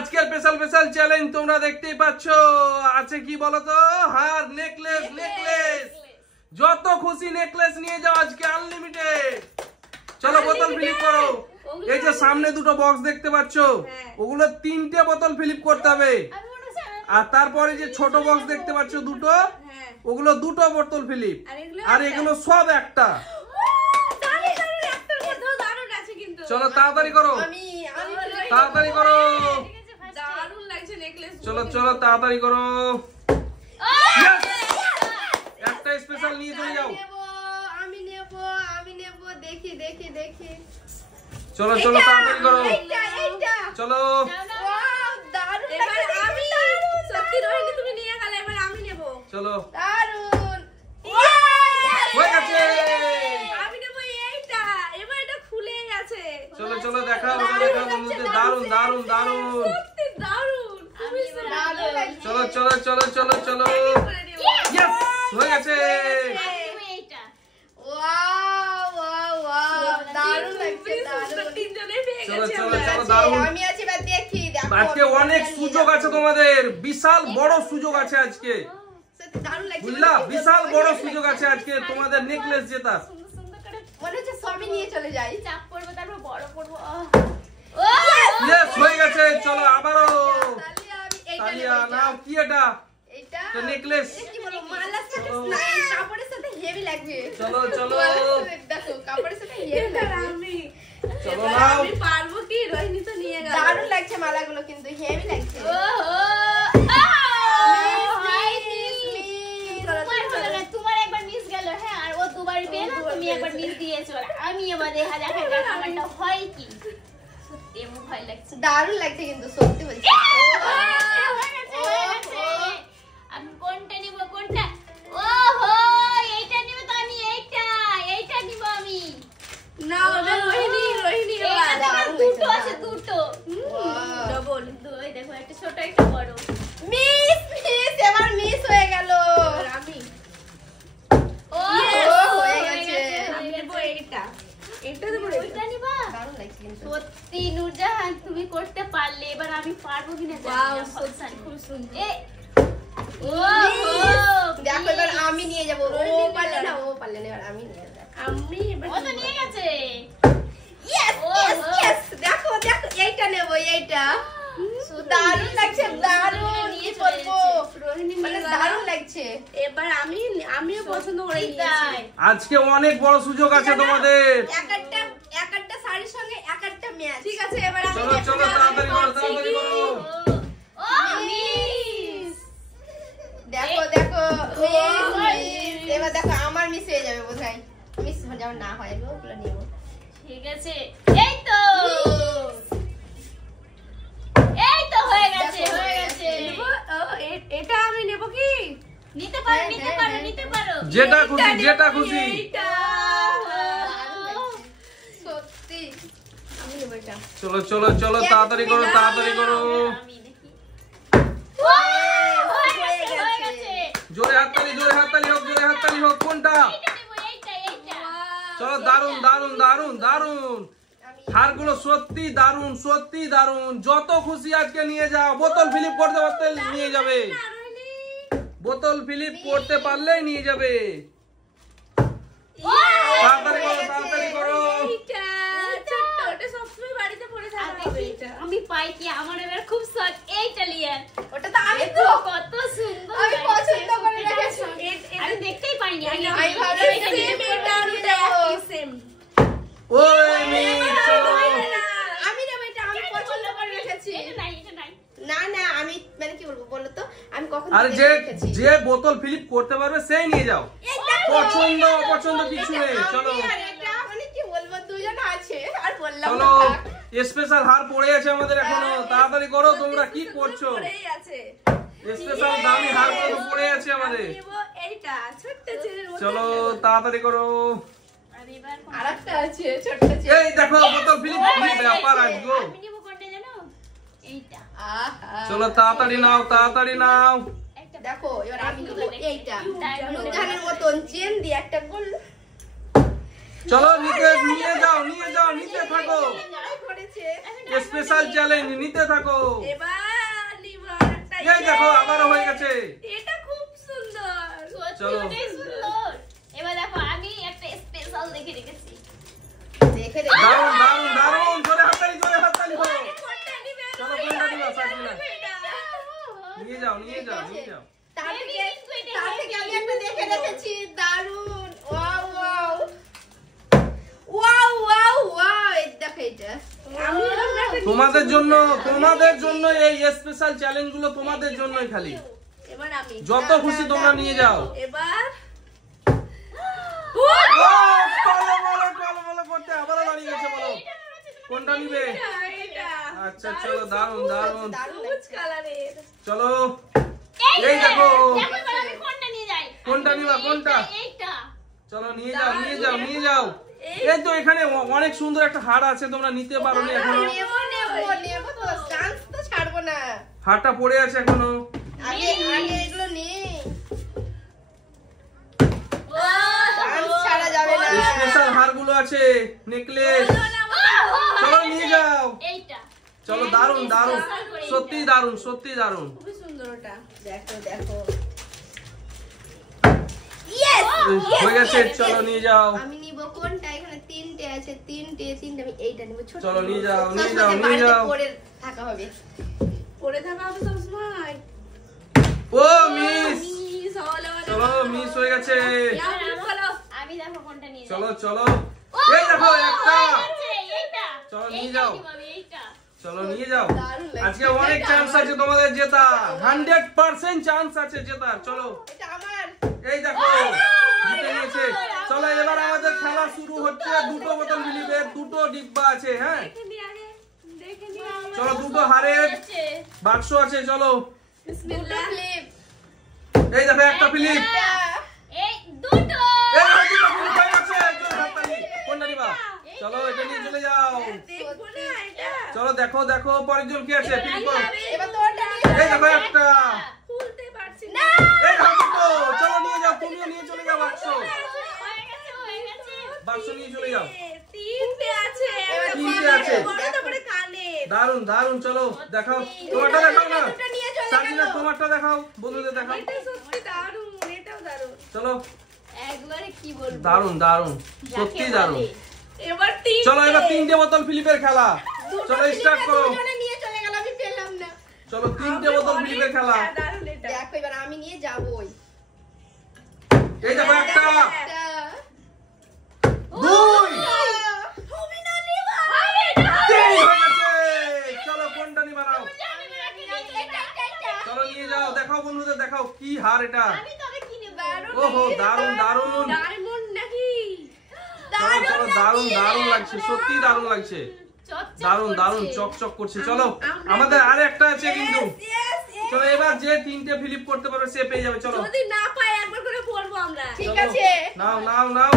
আজকের special special challenge তোমরা দেখতেই পাচ্ছ। আছে কি বলো তো? হার, নেকলেস। যত খুশি নেকলেস নিয়ে যাও, আজকে আনলিমিটেড। চলো বোতল ফিলিপ করো। এই যে সামনে দুটো বক্স দেখতে পাচ্ছ, ওগুলো 3টে বোতল ফিলিপ করতে হবে। আর তারপরে যে ছোট বক্স দেখতে পাচ্ছ দুটো, ওগুলো 2টো বোতল ফিলিপ। আর এগুলো সব একটা। চলো তাড়াতাড়ি করো, তাড়াতাড়ি করো। চলো চলো তাড়াতাড়ি করো। একটা স্পেশাল নিয়ে চলে যাও। আমি নেব দেখি। চলো চলো তাড়াতাড়ি করো। চলো চলো, হয়ে গেছে। চলো চলো দেখাও বন্ধুদের। দারুন দারুন দারুন। চলো চলো চলো চলো চলো, হয়ে গেছে। চলো চলো চলো দারুন। আজকে অনেক সুযোগ আছে তোমাদের, বিশাল বড় সুযোগ আছে আজকে, বুঝলা? বিশাল বড় সুযোগ আছে আজকে তোমাদের নেকলেস জেতার। মনে হচ্ছে সবই নিয়ে চলে যাই, চাপ পড়বো তারপর বড় পড়বো। ইয়েস, হয়ে গেছে। চলো আবারও তালিয়া নাও। কি এটা? এটা নেকলেস। কি বলো, মালার সাথে না, কাপড়ের সাথে হেভি লাগবে। চলো চলো দেখো কাপড়ের সাথে হেভি লাগবে। চলো নাও। আমি পারবো কি? রোহিণী তো নিয়ে গেল। দারুণ লাগছে মালাগুলো, কিন্তু হেভি লাগছে। তোমার একবার মিস গেল, হ্যাঁ, আর ও দুবার পেলো, তুমি একবার মিস দিয়েছো। আমি এবার দেখা যাক আমারটা হয় কি। সত্যি আমার ভয় লাগছে। দারুণ লাগছে কিন্তু, সত্যি বলছি। আমি কোনটা নিব? কোনটা? ওহো, এইটা নিব তো আমি। এইটা নিব আমি। না ওটা রোহিণী দুটো আছে, দুটো ডবল। দুই দেখো, একটা ছোট একটা বড়। মিস এবার মিস হয়ে গেল। আমি হয়ে গেছে। আমি নেব এইটা। এটা তো ওইটা নিবা? দারুণ লাগছে কিন্তু। সত্যি নূরজাহান, তুমি করতে পারলে। এবার আমি পারবো কিনা জানি না। সত্যি খুব সুন্দর। দেখো এবার আমি নিয়ে যাবো। ও পারলে না, এবার আমি নিয়ে যাবো। ও তো নিয়ে গেছে। Yes, দেখো এইটা নেবো, এইটা দারুণ লাগছে, দারুণ। কি বলবো, মানে দারুণ লাগছে। এবার আমিও পছন্দ করে নিয়েছি। আজকে অনেক বড় সুযোগ আছে তোমাদের। একটা শাড়ির সঙ্গে একটা ম্যাচ। ঠিক আছে, এবার চলো চলো তাড়াতাড়ি করো, তাড়াতাড়ি করো। দেখো এবার দেখো আমার মিস হয়ে যাবে বোধহয়। মিস যেমন না হয় ওগুলো নিব। ঠিক আছে, এই তো হয়ে গেছে। এটা আমি নেব কি? নিতে পারো। যেটা খুশি। সত্যি আমি নেব এটা। চলো চলো চলো তাড়াতাড়ি করো, তাড়াতাড়ি করো। হয়ে গেছে। জোরে হাততালি হোক। কোনটা? চলো, দারুন দারুন দারুন দারুন। হারগুলো সত্যি দারুন। যত খুশি আজকে নিয়ে যাও। বোতল ফিলিপ করতে পারলে নিয়ে যাবে। বোতল ফিলিপ করতে পারলেই নিয়ে যাবে। তাড়াতাড়ি করো। আমি পাই কি? আমার এবার খুব শখ এইটা লিয়ার। ওটা তো আমি তো কত সুন্দর, আমি পছন্দ করে রেখেছি। আমি দেখতেই পাইনি। আমি ভাবলাম সেম। ওই মিস, চলো। আমি নেব এটা, আমি পছন্দ করে রেখেছি। এটা নাই। না আমি মানে কি বলবো বলো তো, আমি কখন আরে যে বোতল ফিলিপ করতে পারবে সেই নিয়ে যাও। পছন্দ অপছন্দ কিছু নেই। চলো এটা মানে কি বলবো, দুজন আছে আর বললাম চলো, স্পেশাল হার পড়ে আছে আমাদের এখনো। তাড়াতাড়ি করো, তোমরা কি করছো? স্পেশাল দামি হার পড়ে আছে আমাদের। চলো তাড়াতাড়ি করো। আরেকটা আছে ছোট ছোট। এই দেখো বোতল ফিলিপ, কি ব্যাপার আজগো। আমি নিব কোনটা জানো? এইটা। চলো তাড়াতাড়ি নাও। দেখো এবার আমি নেব এইটা। নূরজাহানের মতন চেন দিয়ে একটা গোল। চলো নিয়ে যাও, নিতে থাকো। করেছে স্পেশাল চ্যালেঞ্জ নিতে থাকো। এবার নিব একটা। এই দেখো আবারও হয়ে গেছে। এটা খুব সুন্দর। সত্যি চলো। অনেক সুন্দর। এবার দেখো আমি একটা স্পেশাল দেখে রেখেছি। দেখে দারুন দারুন দারুন, জোরে হাততালি করো। কোনটা নিবে? চলো কোনটা নিবা সাজমিনা? নিয়ে যাও নিয়ে যাও নিয়ে যাও। তার থেকে আমি একটা দেখে রেখেছি, দারুন। Wow wow wow wow wow, এই দেখো এটা। আমি আমরা একটা তোমাদের জন্য এই স্পেশাল চ্যালেঞ্জ গুলো তোমাদের জন্যই খালি। এবার আমি যত খুশি তোমরা নিয়ে যাও। এবার ও, বলো, বলো, বলো, বলো করতে আবারও দাঁড়িয়ে গেছে, বলো কোনটা নিবে? এটা আচ্ছা চলো, দারুন দারুন। সবুজ কালারের। চলো এই দেখো। দেখো এবার আমি কোনটা নিয়ে যাই। কোনটা নিবা, কোনটা? এইটা। চলো নিয়ে যাও নিয়ে যাও নিয়ে যাও। এই তো এখানে অনেক সুন্দর একটা হার আছে, তোমরা নিতে পারো না এখনো। নেব নেব তো, চান্স তো ছাড়বো না। হারটা পড়ে আছে এখনো। আগে এগুলো নেই, চান্স ছাড়া যাবে না। স্পেশাল হারগুলো আছে, নেকলেস। চলো নিয়ে যাও। এইটা। চলো দারুন দারুন, সত্যি দারুন সত্যি দারুন। খুবই সুন্দর ওটা। দেখো দেখো, ইয়েস হয়ে গেছে, চলো নিয়ে যাও। আমি নিব কোনটা? এখানে তিনটে আছে, তিনটে আমি এইটা নিব। ছোট চলো নিয়ে যাও নিয়ে সবসময় যাও নিয়ে বাড়িতে যাও। পড়ে থাকা হবে, পড়ে থাকা হবে সবসময়। ও মিস, মিস হলো না। চলো মিস হয়ে গেছে। নাও, চলো। আমি দেখো কোনটা নিয়ে যাই। চলো চলো, এই দেখো একটা। এইটা। চলো নিয়ে এইটা যাও। নিবো আমি, এইটা। চলো নিয়ে যাও। দারুণ লাগছে। আজকে অনেক চান্স আছে তোমাদের জেতা, 100% চান্স আছে জেতার। চলো এটা আমার। এই দেখো জিতে নিয়েছে। চলো এবার আমাদের খেলা শুরু হচ্ছে। দুটো বোতল মিলিবের, দুটো ডিব্বা আছে। হ্যাঁ দেখে নি আগে, দেখে নি আগে। চলো, দুটো হারের হয়েছে। বাক্স আছে। চলো বিসমিল্লাহ। ক্লিপ। এই দেখো একটা ফিলিপ। এই দুটো। এই দেখো দুটো ফিলিপ হয়ে গেছে। চলো হাততালি। কোনটা নিবা? চলো এটা নিয়ে চলে যাও। দেখবো না এটা। চলো দেখো দেখো পরের জন কি আছে। ফিলিপ বলো। এবার তোরটা নিয়ে এই দেখো একটা। খুলতে পারছি না। এই দেখো দুটো। চলো নিয়ে যাও, তুমিও নিয়ে চলে যাও বাক্স। হয়ে গেছে, হয়ে গেছে। বাক্স নিয়ে চলে যাও। তিনটে আছে। তিনটে আছে। বড় তো করে কানে। দারুন দারুন, চলো দেখাও। তোমারটা দেখাও না, দুটো নিয়ে চলে সাজিনা গেল। তোমারটা দেখাও, বন্ধুদের দেখাও। এটা সত্যি দারুণ, এটাও দারুণ। চলো একবারে কি বলবো, দারুন দারুন, সত্যি দারুন। এবার তিনটে। চলো এবার তিনটে বোতল ফিলিপের খেলা। দুটো চলো ফিলিপে স্টার্ট করো। দুজনে নিয়ে চলে গেল, আমি পেলাম না। চলো তিনটে বোতল ফিলিপের খেলা। দারুণ এটা। দেখো এবার আমি নিয়ে যাবই। এই দেখো একটা, একটা। দুই, তুমি না নিবা। তিন হয়ে গেছে। চলো কোনটা নিবা নাও। চলো নিয়ে যাও, দেখাও বন্ধুদের দেখাও কি হার এটা। আমি তবে কি নেব? ওহো দারুন দারুন। ডায়মন্ড নাকি? চলো চলো, দারুন দারুন লাগছে, সত্যি দারুন লাগছে। চকচক দারুন দারুন, করছে। চকচক করছে। চলো আমাদের আর একটা আছে কিন্তু। Yes, yes. চলো এবার যে তিনটে ফিলিপ করতে পারবে সে পেয়ে যাবে। চলো যদি না পাই একবার করে পড়বো আমরা। ঠিক চলো। আছে। নাও নাও নাও।